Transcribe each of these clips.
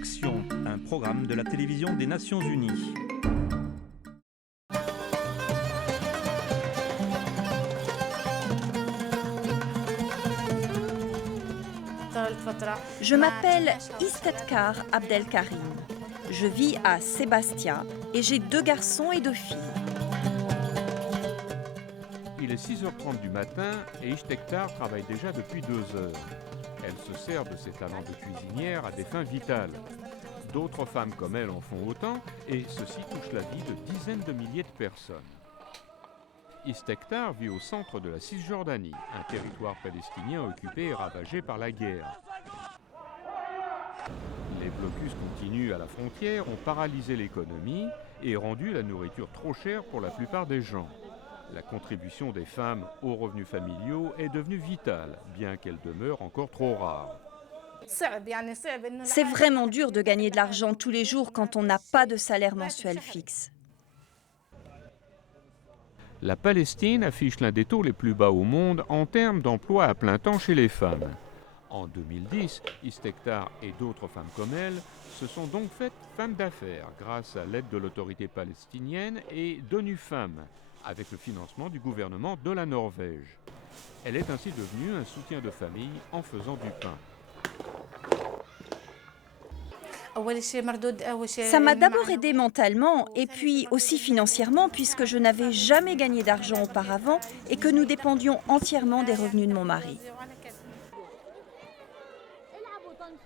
Action, un programme de la télévision des Nations Unies. Je m'appelle Istektar Abdelkarim. Je vis à Sébastia et j'ai 2 garçons et 2 filles. Il est 6h30 du matin et Istektar travaille déjà depuis 2 heures. Elle se sert de ses talents de cuisinière à des fins vitales. D'autres femmes comme elle en font autant et ceci touche la vie de dizaines de milliers de personnes. Istektar vit au centre de la Cisjordanie, un territoire palestinien occupé et ravagé par la guerre. Les blocus continus à la frontière ont paralysé l'économie et rendu la nourriture trop chère pour la plupart des gens. La contribution des femmes aux revenus familiaux est devenue vitale, bien qu'elle demeure encore trop rare. C'est vraiment dur de gagner de l'argent tous les jours quand on n'a pas de salaire mensuel fixe. La Palestine affiche l'un des taux les plus bas au monde en termes d'emploi à plein temps chez les femmes. En 2010, Istektar et d'autres femmes comme elle se sont donc faites femmes d'affaires grâce à l'aide de l'autorité palestinienne et d'ONU Femmes, avec le financement du gouvernement de la Norvège. Elle est ainsi devenue un soutien de famille en faisant du pain. Ça m'a d'abord aidé mentalement et puis aussi financièrement puisque je n'avais jamais gagné d'argent auparavant et que nous dépendions entièrement des revenus de mon mari.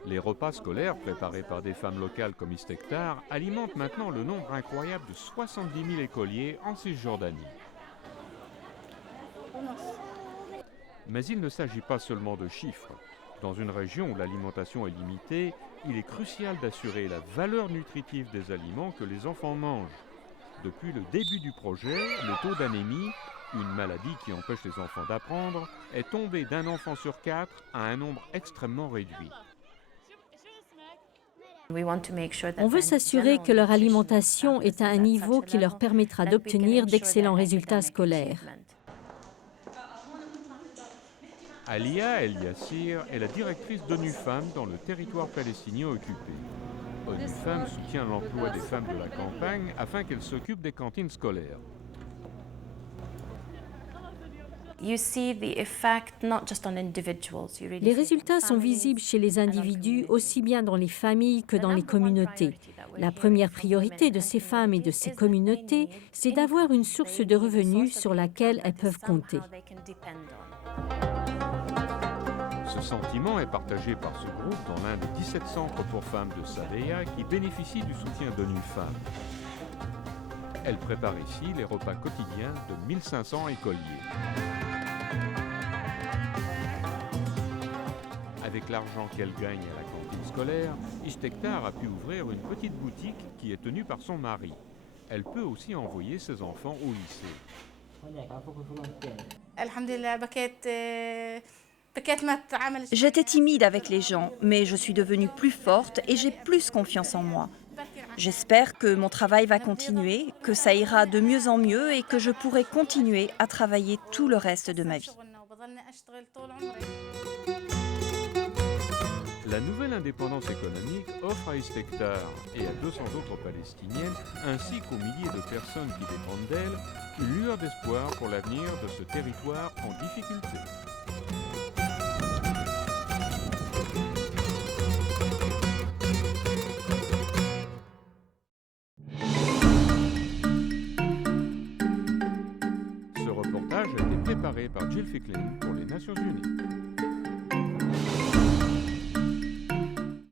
Les repas scolaires préparés par des femmes locales comme Istektar alimentent maintenant le nombre incroyable de 70 000 écoliers en Cisjordanie. Mais il ne s'agit pas seulement de chiffres. Dans une région où l'alimentation est limitée, il est crucial d'assurer la valeur nutritive des aliments que les enfants mangent. Depuis le début du projet, le taux d'anémie, une maladie qui empêche les enfants d'apprendre, est tombé d'un enfant sur 4 à un nombre extrêmement réduit. On veut s'assurer que leur alimentation est à un niveau qui leur permettra d'obtenir d'excellents résultats scolaires. Alia El Yassir est la directrice d'ONU Femmes dans le territoire palestinien occupé. ONU Femmes soutient l'emploi des femmes de la campagne afin qu'elles s'occupent des cantines scolaires. Les résultats sont visibles chez les individus aussi bien dans les familles que dans les communautés. La première priorité de ces femmes et de ces communautés, c'est d'avoir une source de revenus sur laquelle elles peuvent compter. Ce sentiment est partagé par ce groupe dans l'un des 17 centres pour femmes de Saveya qui bénéficient du soutien d'ONU Femmes. Elle prépare ici les repas quotidiens de 1500 écoliers. Avec l'argent qu'elle gagne à la cantine scolaire, Istektar a pu ouvrir une petite boutique qui est tenue par son mari. Elle peut aussi envoyer ses enfants au lycée. J'étais timide avec les gens, mais je suis devenue plus forte et j'ai plus confiance en moi. J'espère que mon travail va continuer, que ça ira de mieux en mieux et que je pourrai continuer à travailler tout le reste de ma vie. La nouvelle indépendance économique offre à Istektar et à 200 autres Palestiniennes, ainsi qu'aux milliers de personnes qui dépendent d'elle, une lueur d'espoir pour l'avenir de ce territoire en difficulté. Ce reportage a été préparé par Jill Ficklin pour les Nations Unies.